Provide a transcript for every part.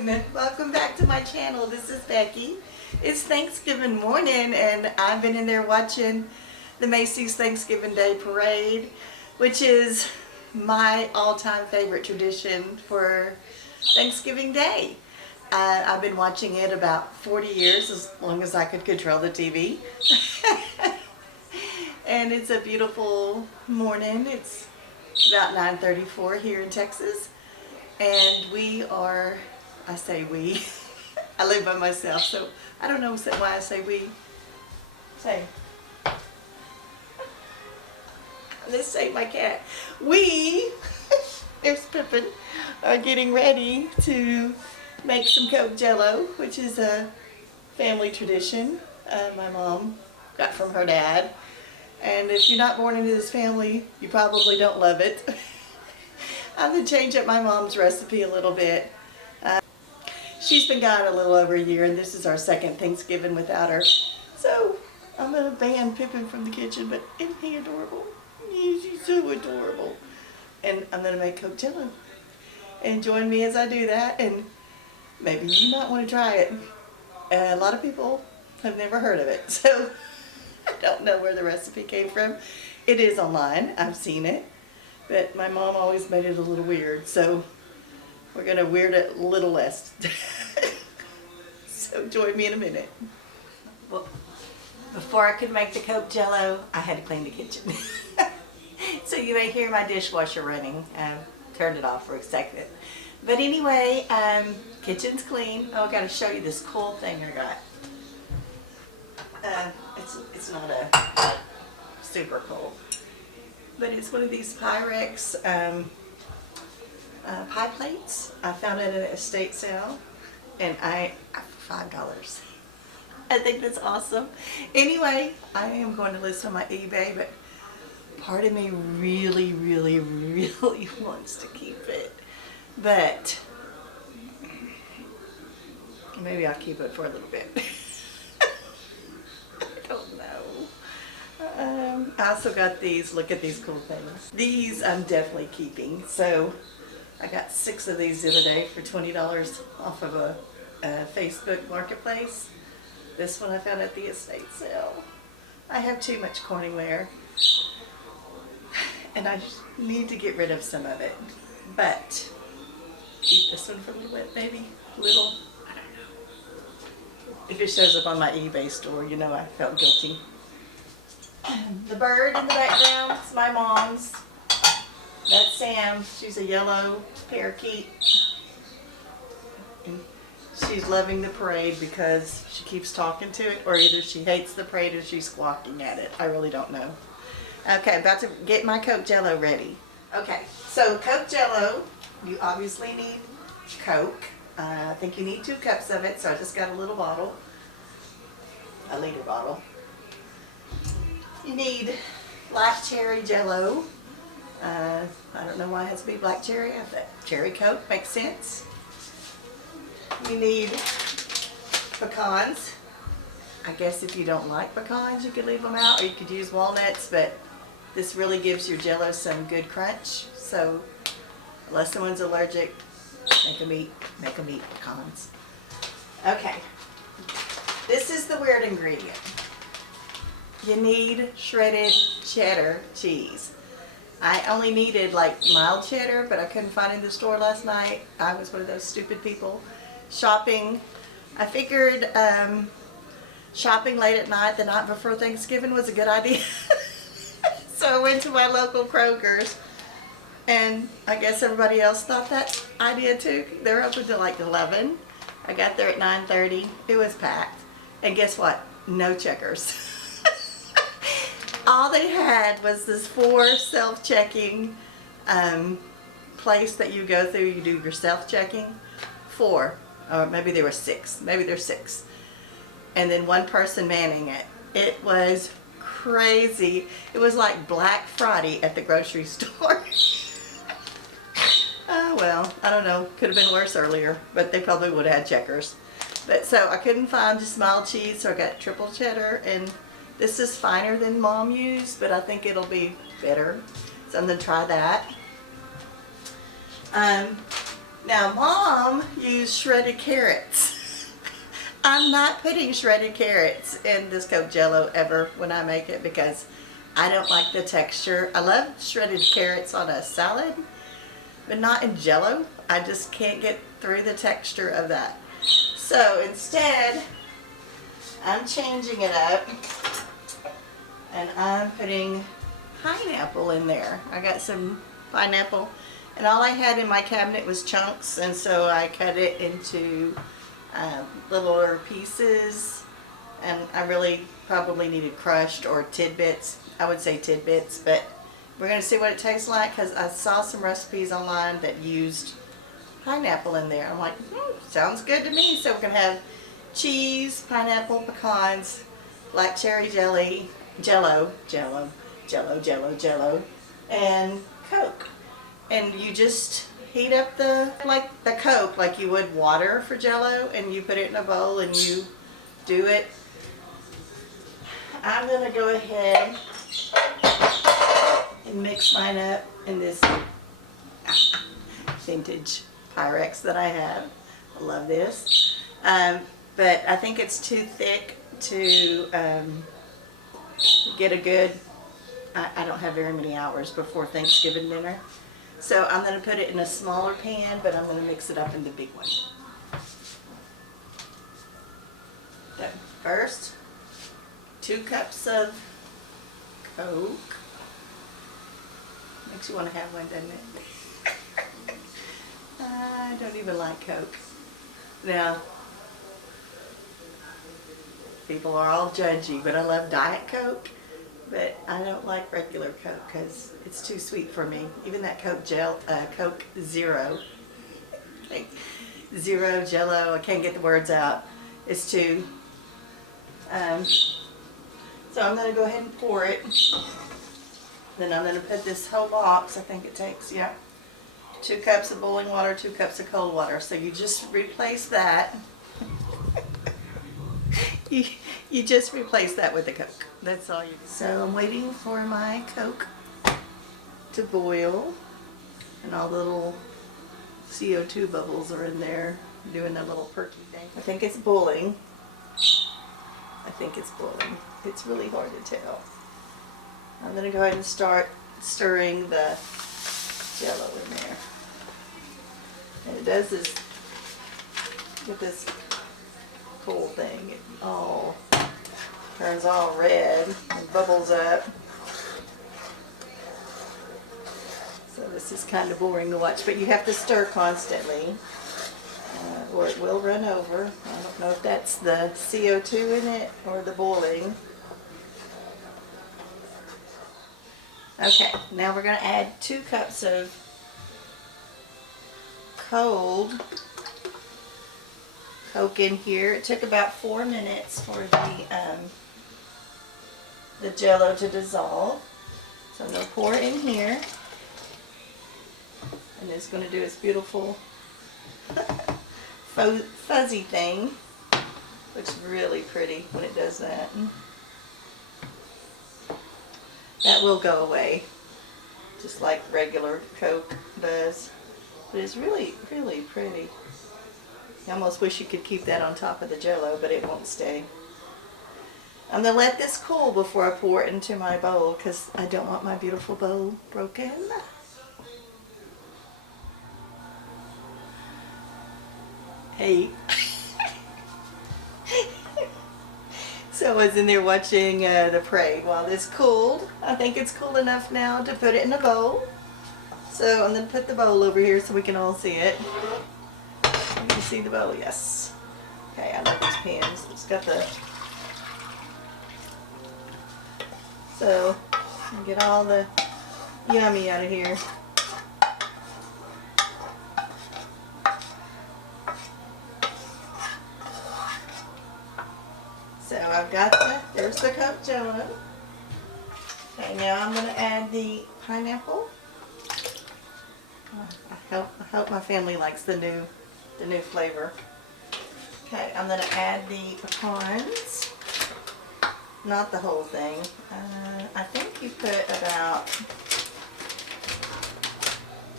everyone, welcome back to my channel. This is Becky. It's Thanksgiving morning and I've been in there watching the Macy's Thanksgiving Day Parade, which is my all-time favorite tradition for Thanksgiving Day. I've been watching it about 40 years, as long as I could control the TV. And it's a beautiful morning. It's about 9:34 here in Texas. And we are, I say we, I live by myself, so I don't know why I say we. Say. Let's say my cat. We, there's Pippin, are getting ready to make some Coke Jello, which is a family tradition my mom got from her dad. And if you're not born into this family, you probably don't love it. I'm going to change up my mom's recipe a little bit. She's been gone a little over a year, and this is our second Thanksgiving without her. So I'm going to ban Pippin from the kitchen, but isn't he adorable? He's so adorable. And I'm going to make Coke Jello. And join me as I do that, and maybe you might want to try it. A lot of people have never heard of it, so I don't know where the recipe came from. It is online. I've seen it. But my mom always made it a little weird, so we're going to weird it a little less. So join me in a minute. Well, before I could make the Coke Jello, I had to clean the kitchen. So you may hear my dishwasher running. I turned it off for a second. But anyway, kitchen's clean. Oh, I got to show you this cool thing I got. It's not a super cool. But it's one of these Pyrex pie plates. I found it at an estate sale, and $5. I think that's awesome. Anyway, I am going to list on my eBay, but part of me really, really, really wants to keep it. But maybe I'll keep it for a little bit. I don't know. I also got these. Look at these cool things. These I'm definitely keeping. So I got 6 of these the other day for $20 off of a Facebook marketplace. This one I found at the estate sale. I have too much Corningware, and I just need to get rid of some of it. But keep this one for a little bit, maybe. Little. I don't know. If it shows up on my eBay store, you know I felt guilty. The bird in the background is my mom's. That's Sam. She's a yellow parakeet. And she's loving the parade because she keeps talking to it, or either she hates the parade or she's squawking at it. I really don't know. Okay, about to get my Coke Jello ready. Okay, so Coke Jello, you obviously need Coke. I think you need 2 cups of it, so I just got a little bottle, a liter bottle. You need black cherry Jello. I don't know why it has to be black cherry. I thought cherry Coke makes sense. You need pecans. I guess if you don't like pecans, you could leave them out, or you could use walnuts, but this really gives your Jello some good crunch. So unless someone's allergic, make them eat pecans. Okay, this is the weird ingredient. You need shredded cheddar cheese. I only needed like mild cheddar, but I couldn't find it in the store last night. I was one of those stupid people shopping. I figured shopping late at night, the night before Thanksgiving, was a good idea. So I went to my local Kroger's, and I guess everybody else thought that idea too. They're open till like 11. I got there at 9:30. It was packed. And guess what? No checkers. All they had was this 4 self-checking place that you go through. You do your self-checking. 4, or maybe there were 6. Maybe there's 6, and then 1 person manning it. It was crazy. It was like Black Friday at the grocery store. Oh well, I don't know. Could have been worse earlier, but they probably would have had checkers. But so I couldn't find just mild cheese, so I got triple cheddar, and this is finer than Mom used, but I think it'll be better. So I'm going to try that. Now Mom used shredded carrots. I'm not putting shredded carrots in this Coke Jello ever when I make it because I don't like the texture. I love shredded carrots on a salad, but not in Jello. I just can't get through the texture of that. So instead, I'm changing it up and I'm putting pineapple in there. I got some pineapple and all I had in my cabinet was chunks, and so I cut it into littler pieces, and I really probably needed crushed or tidbits. I would say tidbits, but we're going to see what it tastes like because I saw some recipes online that used pineapple in there. I'm like, sounds good to me. So we're going to have cheese, pineapple, pecans, black cherry jelly, jello, and Coke. And you just heat up the Coke like you would water for Jello, and you put it in a bowl and you do it. I'm going to go ahead and mix mine up in this vintage Pyrex that I have. I love this. But I think it's too thick to get a good, I don't have very many hours before Thanksgiving dinner. So I'm going to put it in a smaller pan, but I'm going to mix it up in the big one. So first, 2 cups of Coke. Makes you want to have one, doesn't it? I don't even like Coke. Now, people are all judgy, but I love Diet Coke. But I don't like regular Coke because it's too sweet for me. Even that Coke Zero. Zero, Jello, I can't get the words out. It's too. So I'm going to go ahead and pour it. Then I'm going to put this whole box, I think it takes, 2 cups of boiling water, 2 cups of cold water. So you just replace that. You just replace that with the Coke. That's all you do. So I'm waiting for my Coke to boil, and all the little CO2 bubbles are in there doing their little perky thing. I think it's boiling. It's really hard to tell. I'm going to go ahead and start stirring the Jello in there. And it does this with this cool thing. It all turns all red and bubbles up. So this is kind of boring to watch, but you have to stir constantly or it will run over. I don't know if that's the CO2 in it or the boiling. Okay, now we're going to add 2 cups of cold Coke in here. It took about 4 minutes for the Jello to dissolve. So I'm going to pour it in here. And it's going to do its beautiful fuzzy thing. Looks really pretty when it does that. That will go away, just like regular Coke does. But it's really, really pretty. I almost wish you could keep that on top of the Jello, but it won't stay. I'm going to let this cool before I pour it into my bowl because I don't want my beautiful bowl broken. Hey. So I was in there watching the parade while this cooled. I think it's cool enough now to put it in a bowl. So I'm going to put the bowl over here so we can all see it. You can see the bowl, yes. Okay, I love these pans. It's got the... So, get all the yummy out of here. So I've got there's the Coke Jello. Okay, now I'm going to add the pineapple. I hope my family likes the new flavor. Okay, I'm going to add the pecans. Not the whole thing. I think you put about,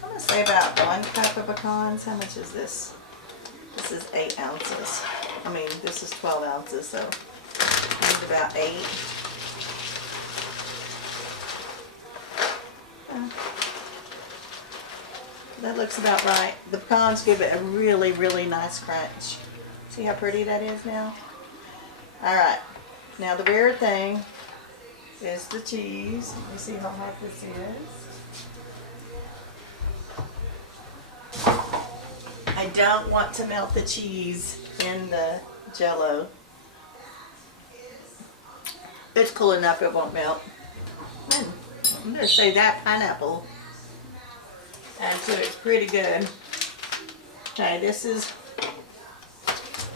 I'm going to say about 1 cup of pecans. How much is this? This is 8 ounces. I mean, this is 12 ounces, so I need about 8. That looks about right. The pecans give it a really, really nice crunch. See how pretty that is now? Alright, now the weird thing is the cheese. You see how hot this is? I don't want to melt the cheese in the Jello. It's cool enough it won't melt. I'm going to say that pineapple adds to it pretty good. Okay, this is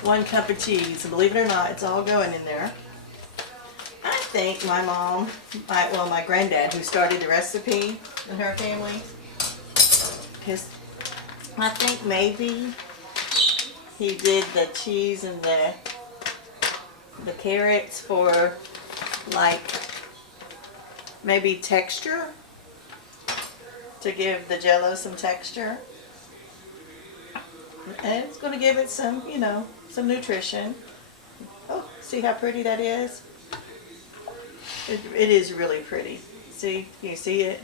1 cup of cheese. Believe it or not, it's all going in there. I think my mom, my granddad who started the recipe in her family, because I think maybe he did the cheese and the carrots for like maybe texture, to give the Jello some texture. And it's going to give it some, you know, some nutrition. Oh, see how pretty that is? It is really pretty. See, you see it?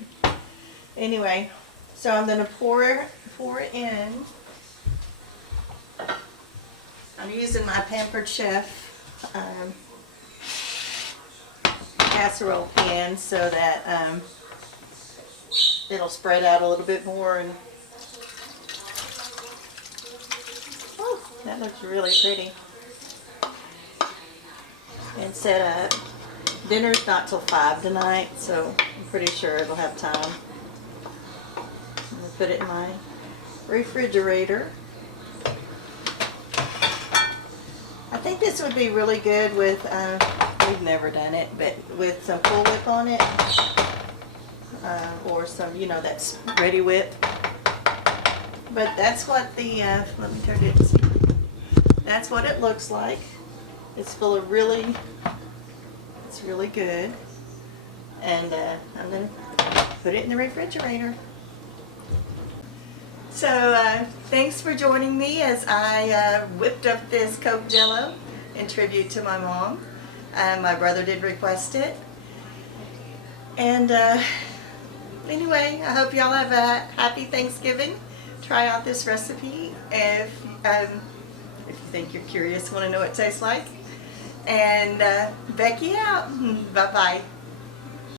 Anyway, so I'm going to pour it in. I'm using my Pampered Chef casserole pan so that it'll spread out a little bit more. And oh, that looks really pretty. And set up. Dinner's not till 5 tonight, so I'm pretty sure it'll have time. I'm going to put it in my refrigerator. I think this would be really good with, we've never done it, but with some Cool Whip on it. Or some, you know, that's Ready Whip. But that's what the, let me turn it and see. That's what it looks like. It's full of really, it's really good. And I'm going to put it in the refrigerator. So thanks for joining me as I whipped up this Coke Jello in tribute to my mom. My brother did request it. And anyway, I hope y'all have a happy Thanksgiving. Try out this recipe if you think you're curious, want to know what it tastes like. And Becky out. Bye-bye.